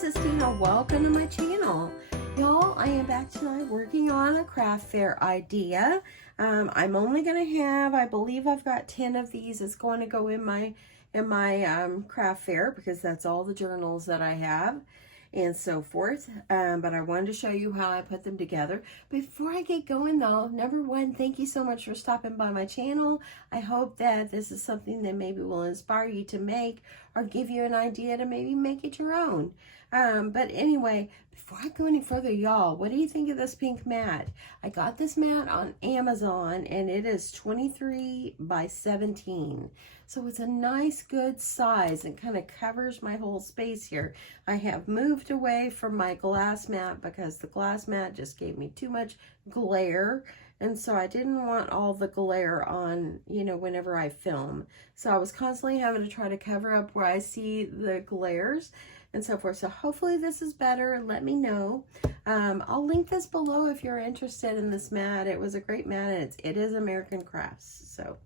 this is Deanna. Welcome to my channel. Y'all, I am back tonight working on a craft fair idea. I'm only going to have, I believe I've got 10 of these. It's going to go in my craft fair because that's all the journals that I have and so forth. But I wanted to show you how I put them together. Before I get going though, number one, thank you so much for stopping by my channel. I hope that this is something that maybe will inspire you to make or give you an idea to maybe make it your own. But anyway, before I go any further, y'all, what do you think of this pink mat? I got this mat on Amazon and it is 23 by 17. So it's a nice good size and kind of covers my whole space here. I have moved away from my glass mat because the glass mat just gave me too much glare. And so I didn't want all the glare on, you know, whenever I film. So I was constantly having to try to cover up where I see the glares and so forth. So hopefully this is better. Let me know. I'll link this below if you're interested in this mat. It was a great mat and it is American Crafts. So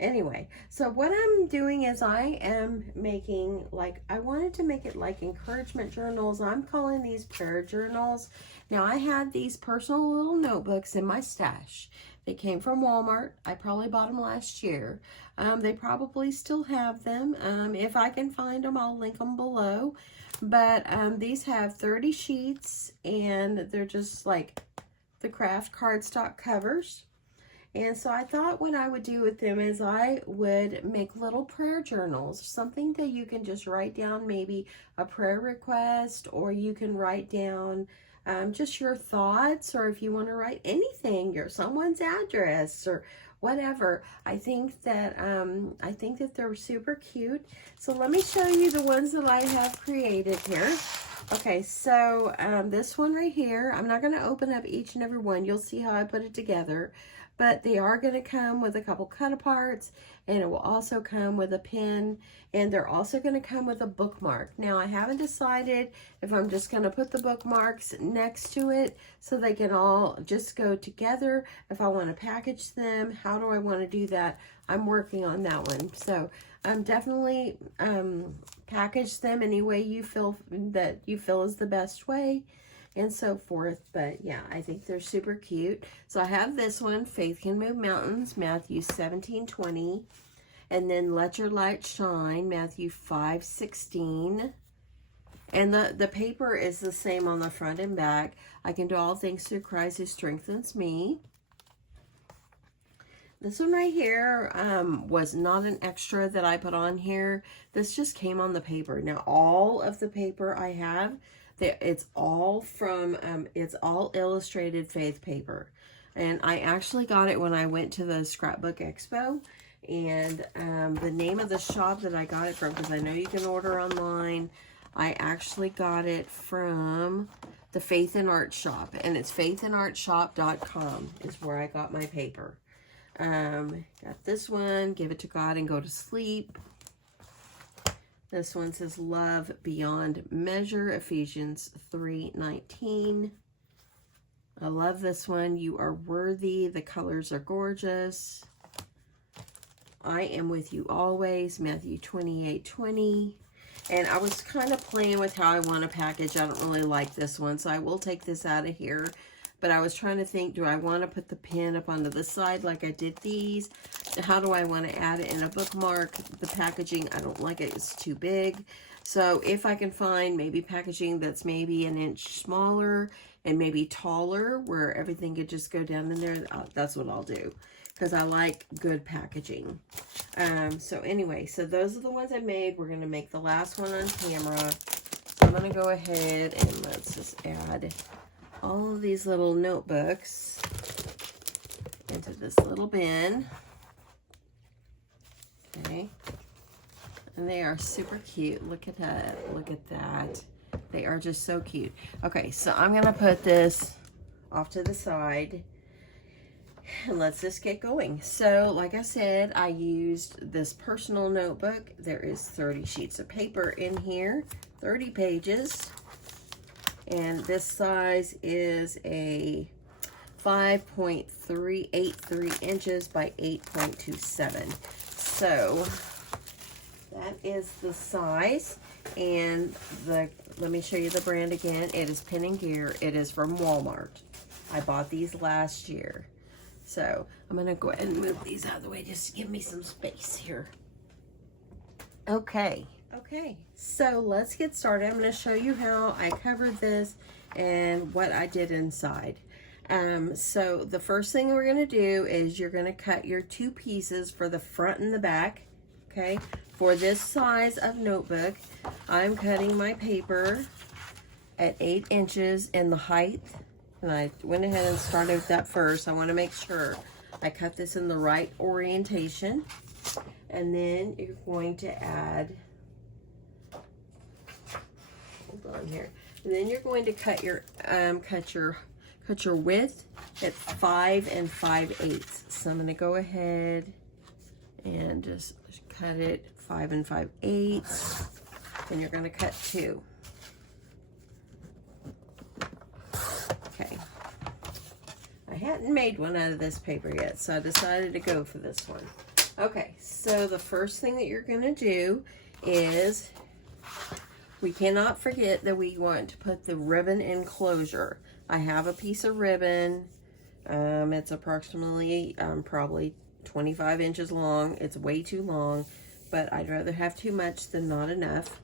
anyway, so what I'm doing is I am making, like, I wanted to make it like encouragement journals. I'm calling these prayer journals. Now I had these personal little notebooks in my stash. They came from Walmart. I probably bought them last year. They probably still have them. If I can find them, I'll link them below. But these have 30 sheets and they're just like the craft cardstock covers. And so I thought what I would do with them is I would make little prayer journals, something that you can just write down, maybe a prayer request, or you can write down just your thoughts, or if you want to write anything, someone's address or whatever. I think that they're super cute. So let me show you the ones that I have created here. Okay, so this one right here, I'm not going to open up each and every one. You'll see how I put it together. But they are going to come with a couple cut-aparts, and it will also come with a pin, and they're also going to come with a bookmark. Now, I haven't decided if I'm just going to put the bookmarks next to it so they can all just go together. If I want to package them, how do I want to do that? I'm working on that one. So, definitely package them any way you feel is the best way, and so forth. But yeah, I think they're super cute. So I have this one, Faith Can Move Mountains, Matthew 17:20, and then Let Your Light Shine, Matthew 5:16. And the paper is the same on the front and back. I can do all things through Christ who strengthens me. This one right here was not an extra that I put on here. This just came on the paper. Now all of the paper I have, it's all from, it's all illustrated faith paper. And I actually got it when I went to the Scrapbook Expo. And the name of the shop that I got it from, because I know you can order online, I actually got it from the Faith and Art Shop. And it's faithandartshop.com is where I got my paper. Got this one, Give It to God and Go to Sleep. This one says Love Beyond Measure, Ephesians 3:19. I love this one. You Are Worthy. The colors are gorgeous. I Am With You Always, Matthew 28:20. And I was kind of playing with how I want to package. I don't really like this one, so I will take this out of here. But I was trying to think, do I want to put the pin up onto the side like I did these? How do I want to add it in a bookmark? The packaging, I don't like it. It's too big. So if I can find maybe packaging that's maybe an inch smaller and maybe taller where everything could just go down in there, that's what I'll do. Because I like good packaging. So anyway, so those are the ones I made. We're going to make the last one on camera. I'm going to go ahead and let's just add all of these little notebooks into this little bin. Okay. And they are super cute. Look at that. Look at that. They are just so cute. Okay, so I'm going to put this off to the side. And let's just get going. So, like I said, I used this personal notebook. There is 30 sheets of paper in here. 30 pages. And this size is a 5.383 inches by 8.27. So that is the size. And the let me show you the brand again. It is Pen and Gear. It is from Walmart. I bought these last year. So I'm going to go ahead and move these out of the way just to give me some space here. Okay, so let's get started. I'm going to show you how I covered this and what I did inside. So the first thing we're going to do is you're going to cut your 2 pieces for the front and the back. Okay, for this size of notebook, I'm cutting my paper at 8 inches in the height. And I went ahead and started with that first. I want to make sure I cut this in the right orientation. And then you're going to add, hold on here. And then you're going to cut your width at 5 5/8. So I'm going to go ahead and just cut it 5 5/8. And you're going to cut 2. Okay. I hadn't made one out of this paper yet, so I decided to go for this one. Okay, so the first thing that you're going to do is, we cannot forget that we want to put the ribbon enclosure. I have a piece of ribbon. It's approximately probably 25 inches long. It's way too long, but I'd rather have too much than not enough.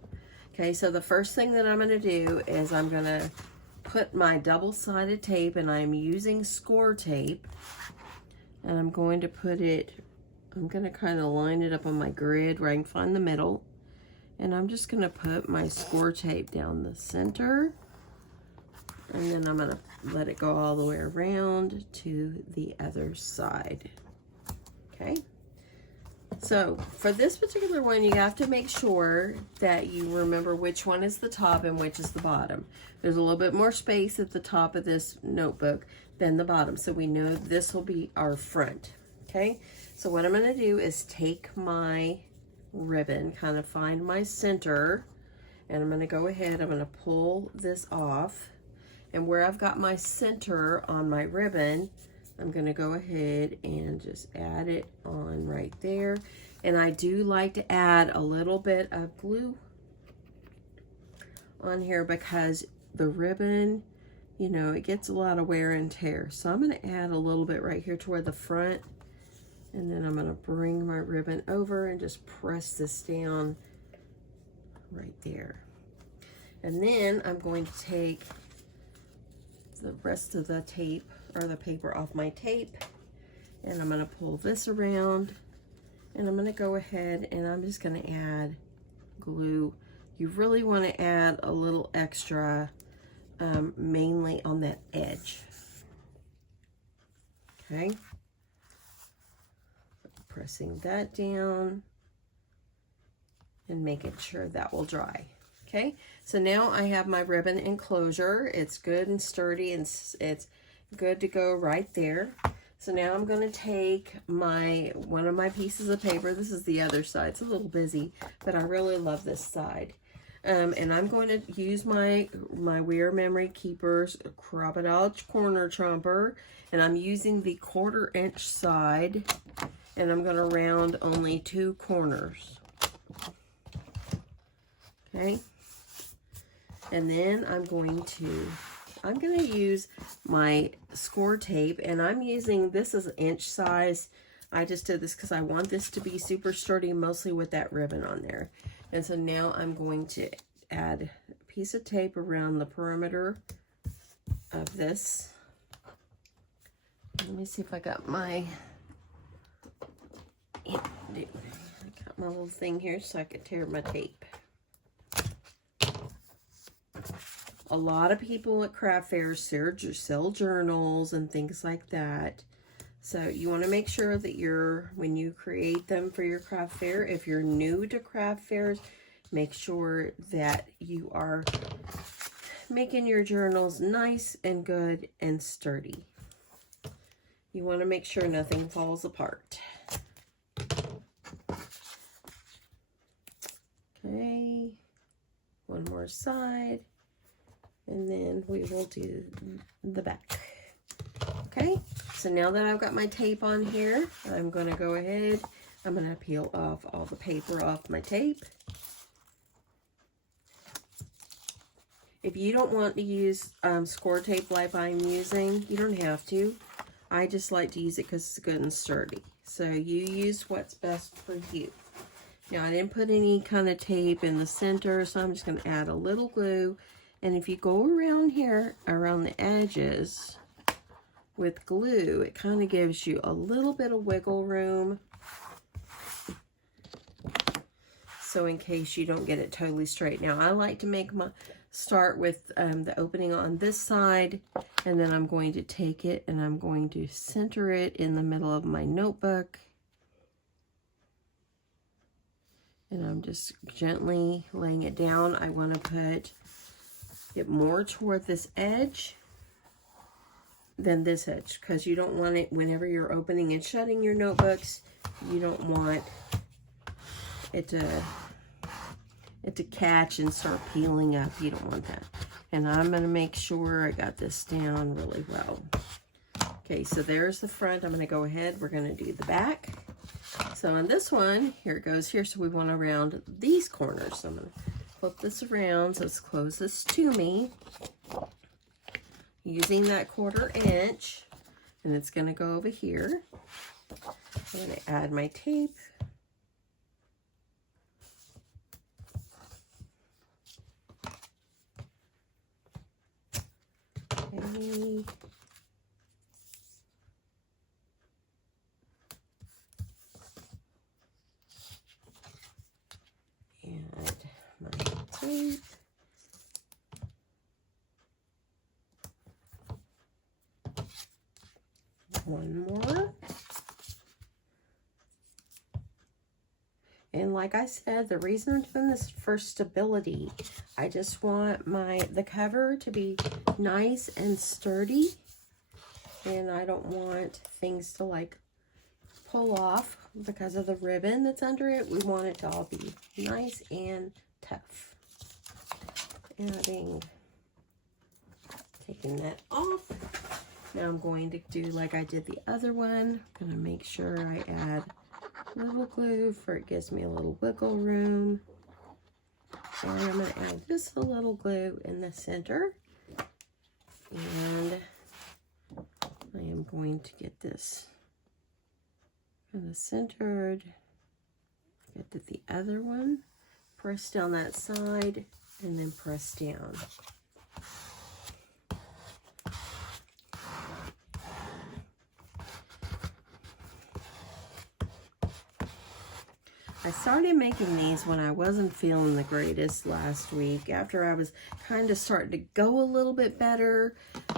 Okay, so the first thing that I'm going to do is I'm going to put my double-sided tape, and I'm using score tape, and I'm going to put it, I'm going to kind of line it up on my grid where I can find the middle, and I'm just going to put my score tape down the center, and then I'm going to let it go all the way around to the other side. Okay, so for this particular one, you have to make sure that you remember which one is the top and which is the bottom. There's a little bit more space at the top of this notebook than the bottom, so we know this will be our front. Okay, so what I'm going to do is take my ribbon, kind of find my center, and I'm going to go ahead, I'm going to pull this off, and where I've got my center on my ribbon, I'm going to go ahead and just add it on right there. And I do like to add a little bit of glue on here because the ribbon, you know, it gets a lot of wear and tear. So I'm going to add a little bit right here toward the front. And then I'm going to bring my ribbon over and just press this down right there. And then I'm going to take the rest of the tape or the paper off my tape, and I'm going to pull this around, and I'm going to go ahead and I'm just going to add glue. You really want to add a little extra, mainly on that edge. Okay, pressing that down and making sure that will dry. Okay, so now I have my ribbon enclosure. It's good and sturdy, and it's good to go right there. So now I'm going to take one of my pieces of paper. This is the other side. It's a little busy, but I really love this side. And I'm going to use my Weir Memory Keepers Crocodile Corner Chomper, and I'm using the 1/4 inch side, and I'm going to round only 2 corners. Okay, and then I'm going to use my score tape, and I'm using, this is inch size. I just did this because I want this to be super sturdy, mostly with that ribbon on there. And so now I'm going to add a piece of tape around the perimeter of this. Let me see if I got my, little thing here so I could tear my tape. A lot of people at craft fairs sell journals and things like that. So you want to make sure that when you create them for your craft fair, if you're new to craft fairs, make sure that you are making your journals nice and good and sturdy. You want to make sure nothing falls apart. Okay, one more side. And then we will do the back. Okay, so now that I've got my tape on here, I'm going to go ahead, I'm going to peel off all the paper off my tape. If you don't want to use score tape like I'm using, you don't have to. I just like to use it because it's good and sturdy. So you use what's best for you. Now I didn't put any kind of tape in the center, so I'm just going to add a little glue. And if you go around here, around the edges with glue, it kind of gives you a little bit of wiggle room. So in case you don't get it totally straight. Now I like to make my start with the opening on this side, and then I'm going to take it and I'm going to center it in the middle of my notebook. And I'm just gently laying it down. I want to put it more toward this edge than this edge, because you don't want it whenever you're opening and shutting your notebooks. You don't want it to catch and start peeling up. You don't want that. And I'm going to make sure I got this down really well. Okay, so there's the front. I'm going to go ahead. We're going to do the back. So on this one, here it goes here. So we want to round these corners. So I'm going to flip this around so it's closest to me. Using that 1/4 inch. And it's going to go over here. I'm going to add my tape. Okay. Add my tape. One more. And like I said, the reason I'm doing this for stability, I just want the cover to be nice and sturdy. And I don't want things to like pull off because of the ribbon that's under it. We want it to all be nice and tough. Taking that off. Now I'm going to do like I did the other one. I'm going to make sure I add a little glue for it gives me a little wiggle room. And I'm going to add just a little glue in the center. And I am going to get this kind of centered. Get to the other one. Press down that side and then press down. I started making these when I wasn't feeling the greatest last week, after I was kind of starting to go a little bit better,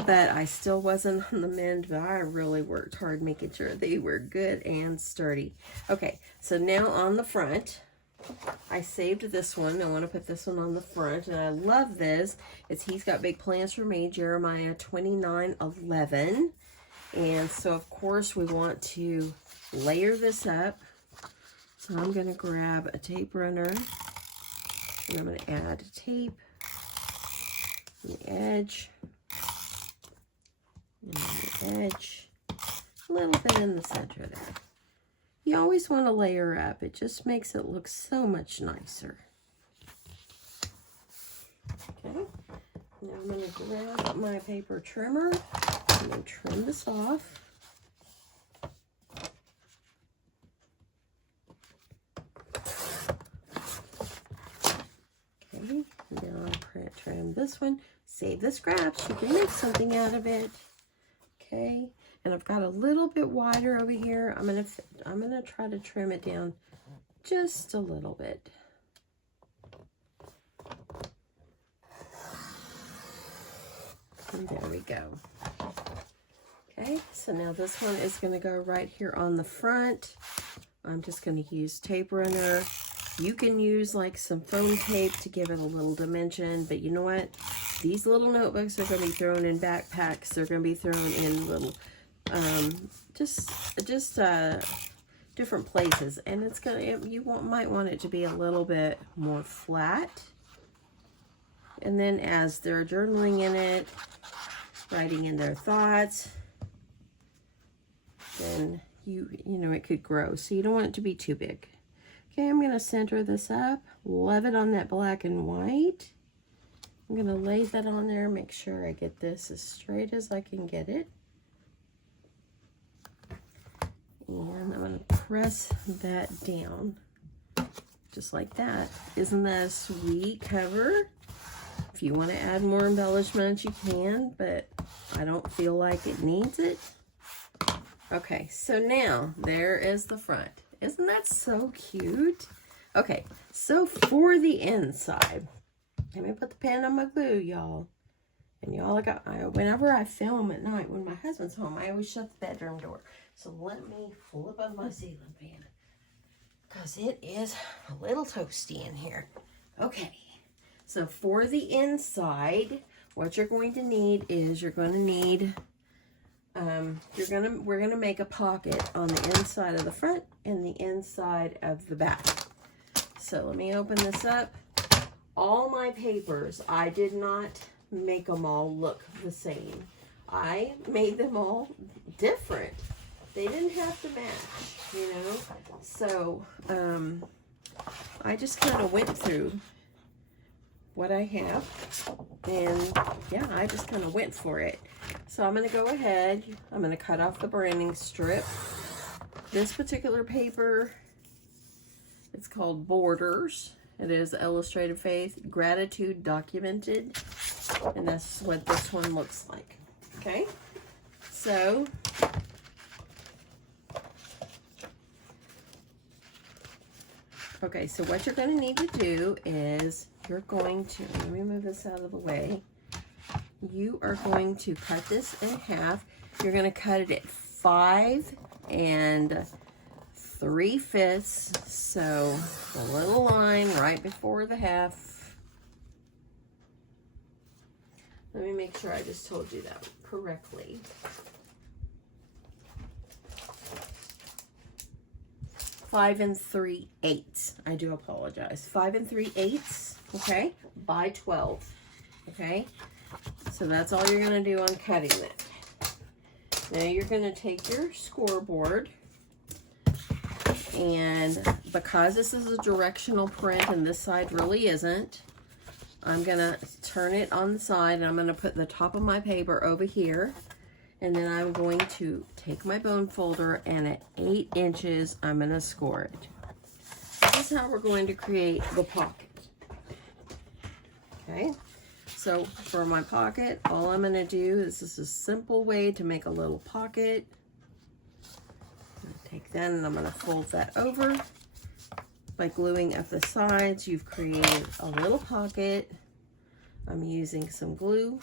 but I still wasn't on the mend, but I really worked hard making sure they were good and sturdy. Okay, so now on the front, I saved this one. I want to put this one on the front, and I love this. He's got big plans for me, Jeremiah 29:11. And so, of course, we want to layer this up. So I'm going to grab a tape runner, and I'm going to add tape on the edge, and on the edge, a little bit in the center there. You always want to layer up. It just makes it look so much nicer. Okay, now I'm going to grab my paper trimmer. I'm going to trim this off. Now I'll trim this one. Save the scraps. You can make something out of it. Okay, and I've got a little bit wider over here. I'm gonna try to trim it down just a little bit. And there we go. Okay, so now this one is going to go right here on the front. I'm just going to use tape runner. You can use like some foam tape to give it a little dimension, but you know what? These little notebooks are going to be thrown in backpacks. They're going to be thrown in little, just different places, and it's gonna. Might want it to be a little bit more flat. And then as they're journaling in it, writing in their thoughts, then you know it could grow. So you don't want it to be too big. Okay, I'm going to center this up, love it on that black and white, I'm gonna lay that on there, make sure I get this as straight as I can get it. And I'm gonna press that down, just like that. Isn't that a sweet cover? If you want to add more embellishments, you can, but I don't feel like it needs it. Okay, so now there is the front. Isn't that so cute? Okay, so for the inside, let me put the pen on my glue, y'all. And y'all, whenever I film at night when my husband's home, I always shut the bedroom door. So let me flip up my ceiling fan, because it is a little toasty in here. Okay, so for the inside, what you're going to need is we're gonna make a pocket on the inside of the front and the inside of the back. So let me open this up. All my papers, I did not make them all look the same. I made them all different. They didn't have to match, you know? So, I just kind of went through what I have, and yeah, I just kind of went for it. So I'm going to go ahead, I'm going to cut off the branding strip. This particular paper, it's called Borders. It is Illustrated Faith, Gratitude Documented, and that's what this one looks like. Okay, so what you're going to need to do is you're going to, let me move this out of the way. You are going to cut this in half. You're going to cut it at 5 3/5, so a little line right before the half. Let me make sure I just told you that correctly. 5 3/8. I do apologize. 5 3/8, okay, by 12, okay? So that's all you're going to do on cutting it. Now you're going to take your scoreboard, and because this is a directional print and this side really isn't, I'm going to turn it on the side, and I'm going to put the top of my paper over here. And then I'm going to take my bone folder, and at 8 inches, I'm going to score it. This is how we're going to create the pocket. Okay, so for my pocket, all I'm going to do is, this is a simple way to make a little pocket. I'm going to take that, and I'm going to fold that over. By gluing up the sides, you've created a little pocket. I'm using some glue.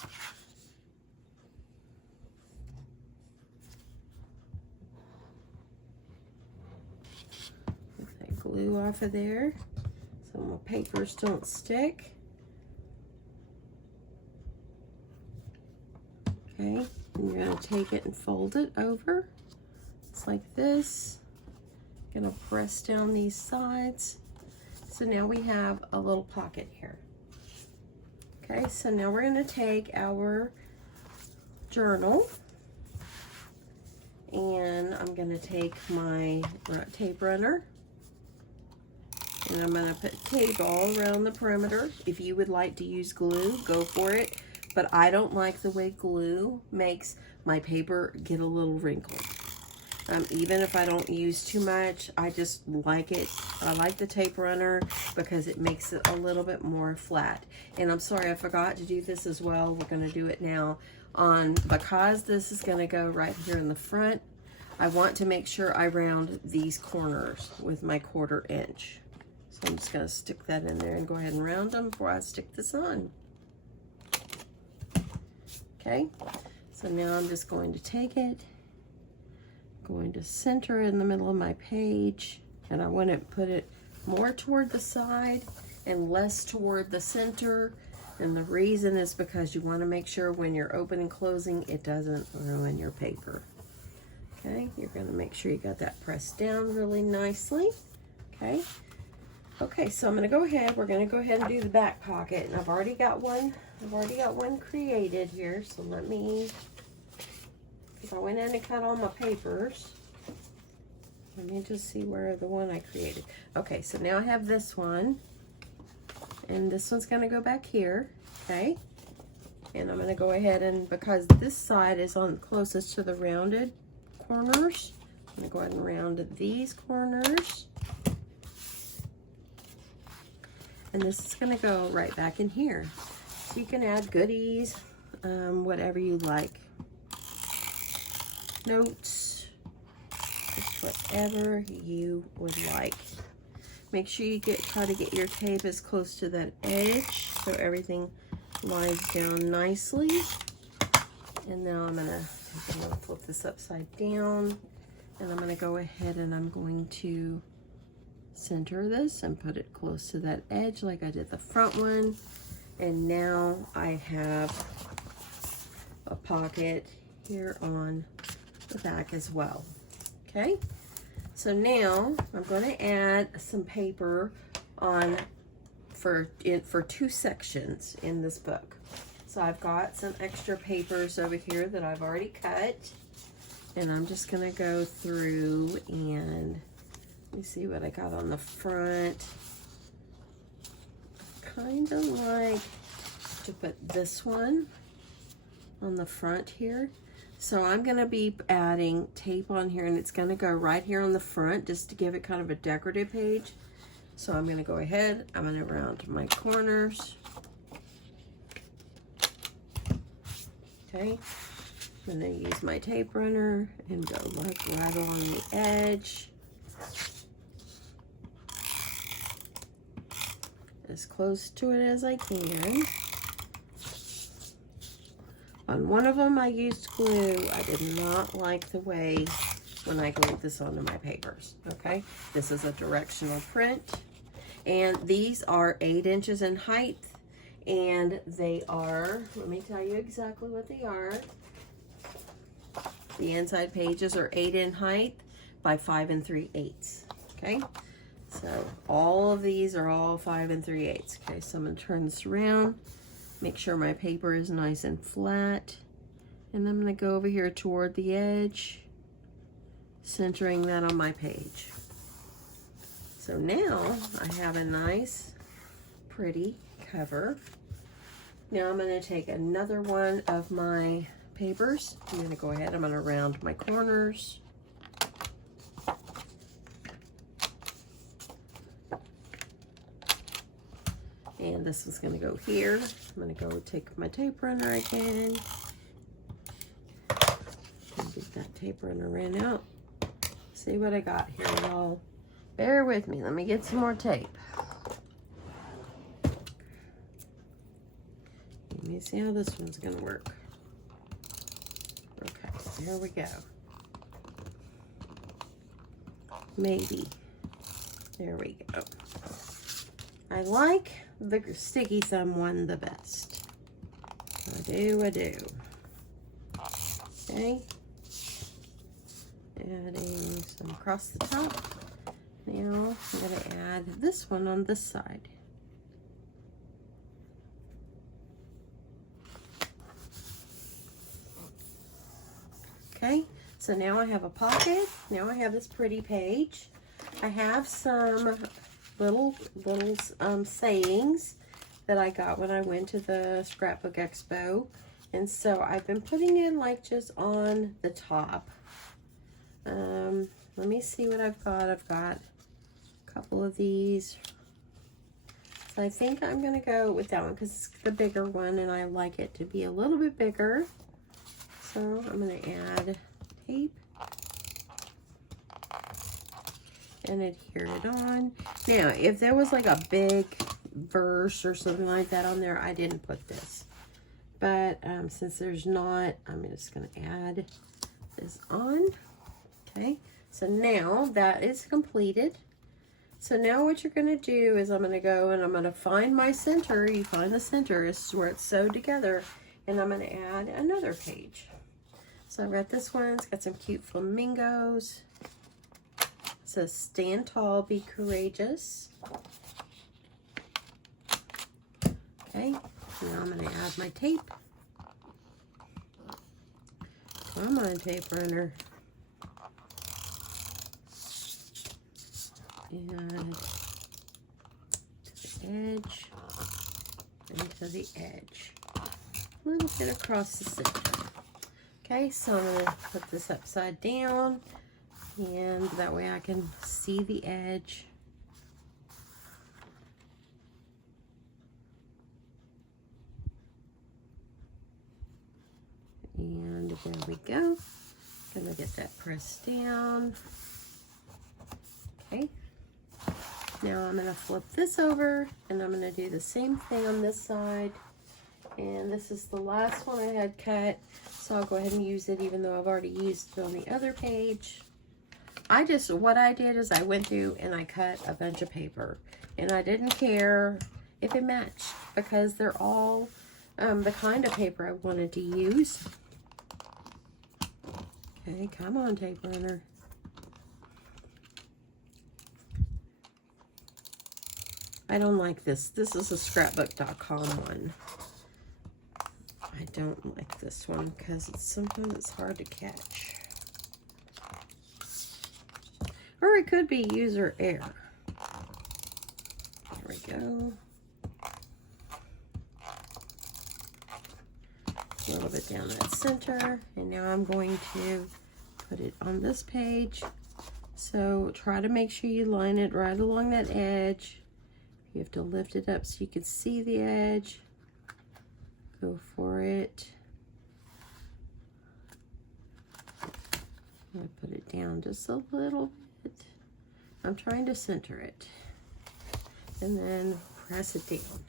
Glue off of there so my papers don't stick. Okay, and you're going to take it and fold it over. It's like this. Going to press down these sides. So now we have a little pocket here. Okay, so now we're going to take our journal, and I'm going to take my tape runner. And I'm going to put tape all around the perimeter. If you would like to use glue, go for it. But I don't like the way glue makes my paper get a little wrinkled. Even if I don't use too much, I just like it. I like the tape runner because it makes it a little bit more flat. And I'm sorry, I forgot to do this as well. We're going to do it now. Because this is going to go right here in the front, I want to make sure I round these corners with my 1/4 inch. So I'm just going to stick that in there and go ahead and round them before I stick this on. Okay, so now I'm just going to take it, going to center in the middle of my page, and I want to put it more toward the side and less toward the center. And the reason is because you want to make sure when you're opening and closing, it doesn't ruin your paper. Okay, you're going to make sure you got that pressed down really nicely. Okay. Okay, so I'm going to go ahead. We're going to go ahead and do the back pocket, and I've already got one created here. So let me, because I went in and cut all my papers. Let me just see where the one I created. Okay, so now I have this one. And this one's gonna go back here, okay? And I'm gonna go ahead and, because this side is on closest to the rounded corners, I'm gonna go ahead and round these corners. And this is gonna go right back in here. So you can add goodies, whatever you like. Notes, just whatever you would like. Make sure you try to get your tape as close to that edge so everything lies down nicely. And now I'm gonna flip this upside down, and I'm gonna go ahead and I'm going to center this and put it close to that edge like I did the front one. And now I have a pocket here on the back as well. Okay, so now I'm going to add some paper on for 2 sections in this book. So I've got some extra papers over here that I've already cut, and I'm just going to go through and let me see what I got on the front. Kind of like to put this one on the front here. So I'm going to be adding tape on here, and it's going to go right here on the front just to give it kind of a decorative page. So I'm going to go ahead, I'm going to round my corners. Okay, I'm going to use my tape runner and go like right along the edge. As close to it as I can. On one of them I used glue. I did not like the way when I glued this onto my papers, okay? This is a directional print, and these are 8 inches in height, and they are, let me tell you exactly what they are. The inside pages are 8 in height by 5 3/8, okay? So all of these are all 5 3/8. Okay, so I'm gonna turn this around, make sure my paper is nice and flat, and I'm gonna go over here toward the edge, centering that on my page. So now I have a nice, pretty cover. Now I'm gonna take another one of my papers. I'm gonna go ahead, I'm gonna round my corners. And this is going to go here. I'm going to go take my tape runner again. And get that tape runner ran out. See what I got here, y'all. Bear with me. Let me get some more tape. Let me see how this one's going to work. Okay, here we go. Maybe. There we go. I like the sticky thumb one the best. I do. Okay. Adding some across the top. Now I'm going to add this one on this side. Okay, so now I have a pocket. Now I have this pretty page. I have some little sayings that I got when I went to the Scrapbook Expo, and so I've been putting in like just on the top. Let me see what I've got. I've got a couple of these. So I think I'm gonna go with that one because it's the bigger one and I like it to be a little bit bigger. So I'm gonna add tape and adhere it on. Now, if there was like a big verse or something like that on there, I didn't put this. But since there's not, I'm just gonna add this on. Okay, so now that is completed. So now what you're gonna do is I'm gonna go and I'm gonna find my center. You find the center, this is where it's sewed together, and I'm gonna add another page. So I've got this one, it's got some cute flamingos. It says, stand tall, be courageous. Okay, now I'm gonna add my tape. Come on, tape runner. And to the edge and to the edge. A little bit across the center. Okay, so I'm going to put this upside down, and that way I can see the edge. And there we go. Gonna get that pressed down. Okay. Now I'm gonna flip this over, and I'm gonna do the same thing on this side. And this is the last one I had cut, so I'll go ahead and use it even though I've already used it on the other page. What I did is I went through and I cut a bunch of paper, and I didn't care if it matched because they're all the kind of paper I wanted to use. Okay, come on, tape runner. I don't like this. This is a scrapbook.com one. I don't like this one because sometimes it's hard to catch. Or it could be user error. There we go. A little bit down that center, and now I'm going to put it on this page. So try to make sure you line it right along that edge. You have to lift it up so you can see the edge. Go for it. I put it down just a little bit. I'm trying to center it, and then press it down.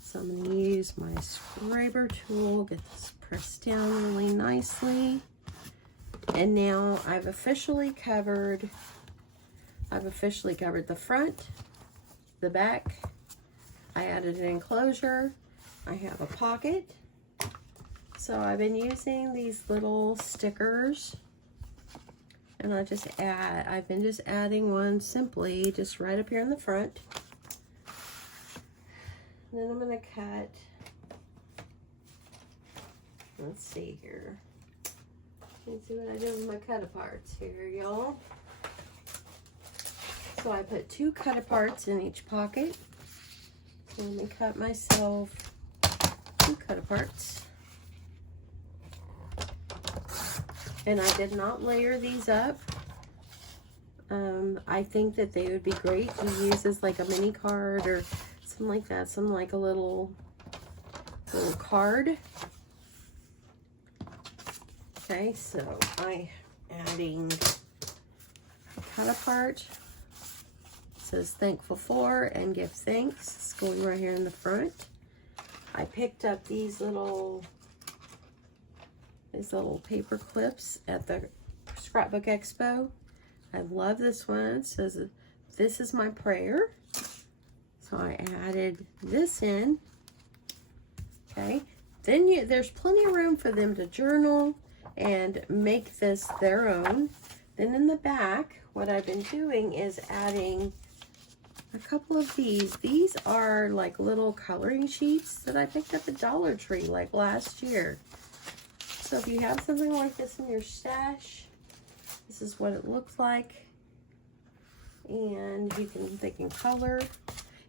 So I'm going to use my scraper tool, get this pressed down really nicely. And now I've officially covered the front, the back. I added an enclosure. I have a pocket. So I've been using these little stickers, and I've been just adding one simply just right up here in the front. And then I'm going to cut, let's see here. Let's see what I did with my cut-aparts here, y'all. So I put 2 cut-aparts in each pocket. So let me cut myself 2 cut-aparts. And I did not layer these up. I think that they would be great to use as like a mini card or something like that, something like a little card. Okay, so I'm adding a cut apart. It says thankful for and give thanks. It's going right here in the front. I picked up these little paper clips at the Scrapbook Expo. I love this one. It says, "This is my prayer." So I added this in. Okay. Then there's plenty of room for them to journal and make this their own. Then in the back, what I've been doing is adding a couple of these. These are like little coloring sheets that I picked up at Dollar Tree like last year. So if you have something like this in your stash, this is what it looks like. And they can color.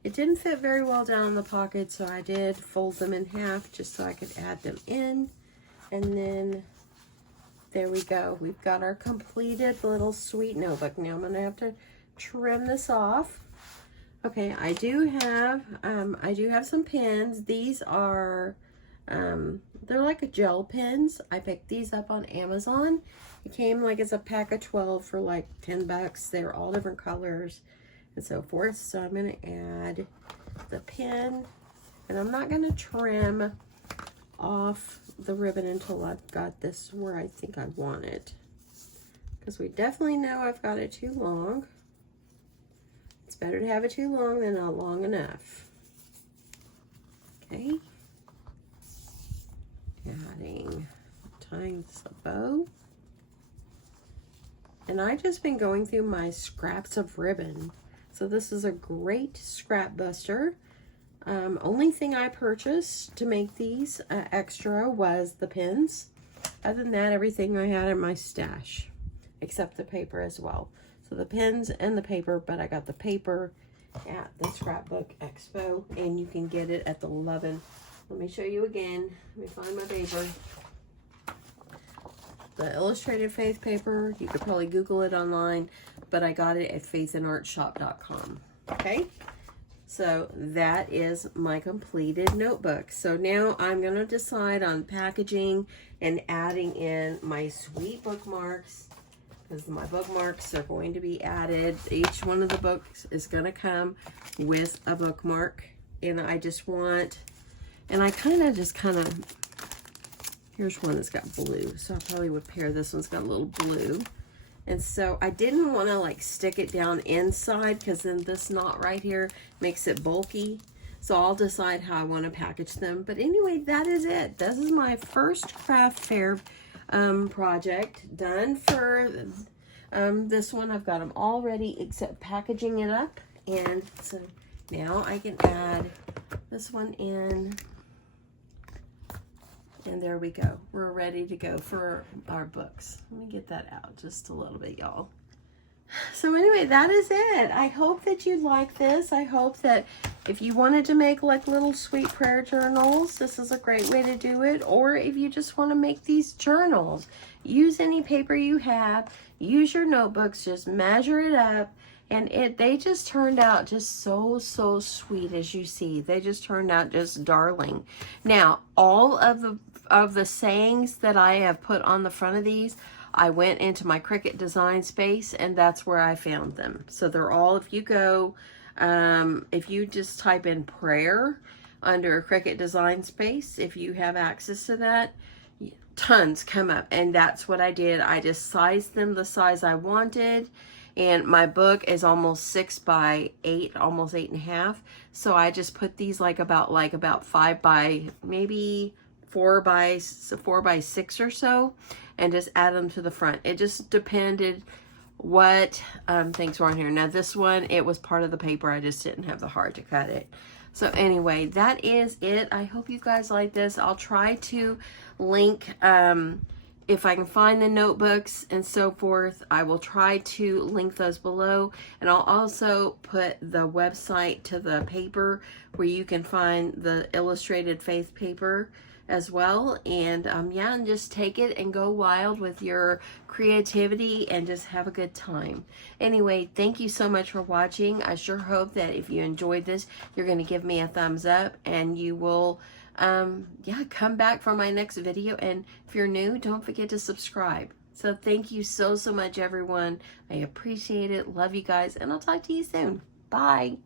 It didn't fit very well down in the pocket, so I did fold them in half just so I could add them in. And then there we go. We've got our completed little sweet notebook. Now I'm gonna have to trim this off. Okay, I do have some pens. These are they're like gel pens. I picked these up on Amazon. It came like as a pack of 12 for like 10 bucks. They're all different colors and so forth. So I'm going to add the pen, and I'm not going to trim off the ribbon until I've got this where I think I want it, because we definitely know I've got it too long. It's better to have it too long than not long enough. Okay. Tying this a bow. And I've just been going through my scraps of ribbon. So this is a great scrap buster. Only thing I purchased to make these extra was the pins. Other than that, everything I had in my stash, except the paper as well. So the pins and the paper, but I got the paper at the Scrapbook Expo, and you can get it at the Lovin'. Let me show you again. Let me find my paper. The illustrated faith paper, you could probably Google it online, but I got it at faithandartshop.com. Okay, so that is my completed notebook. So now I'm going to decide on packaging and adding in my sweet bookmarks, because my bookmarks are going to be added. Each one of the books is going to come with a bookmark, and I just want, and I kind of, here's one that's got blue, so I probably would pair this one's got a little blue. And so I didn't want to like stick it down inside, because then this knot right here makes it bulky. So I'll decide how I want to package them. But anyway, that is it. This is my first craft fair project done for this one. I've got them all ready except packaging it up. And so now I can add this one in. And there we go. We're ready to go for our books. Let me get that out just a little bit, y'all. So anyway, that is it. I hope that you like this. I hope that if you wanted to make like little sweet prayer journals, this is a great way to do it. Or if you just want to make these journals, use any paper you have, use your notebooks, just measure it up. And they just turned out just so sweet, as you see. They just turned out just darling. Now, all of the sayings that I have put on the front of these, I went into my Cricut design space, and that's where I found them. So they're all, if you go, if you just type in prayer under Cricut design space, if you have access to that, tons come up. And that's what I did. I just sized them the size I wanted. And my book is almost 6 by 8, almost 8.5. So I just put these like about 5 by maybe 4 by 6 or so, and just add them to the front. It just depended what things were on here. Now this one, it was part of the paper. I just didn't have the heart to cut it. So anyway, that is it. I hope you guys like this. I'll try to link if I can find the notebooks and so forth, I will try to link those below. And I'll also put the website to the paper where you can find the illustrated faith paper as well. And yeah, and just take it and go wild with your creativity and just have a good time. Anyway, thank you so much for watching. I sure hope that if you enjoyed this, you're going to give me a thumbs up, and you will yeah, come back for my next video. And if you're new, don't forget to subscribe. So thank you so much, everyone. I appreciate it. Love you guys, and I'll talk to you soon. Bye.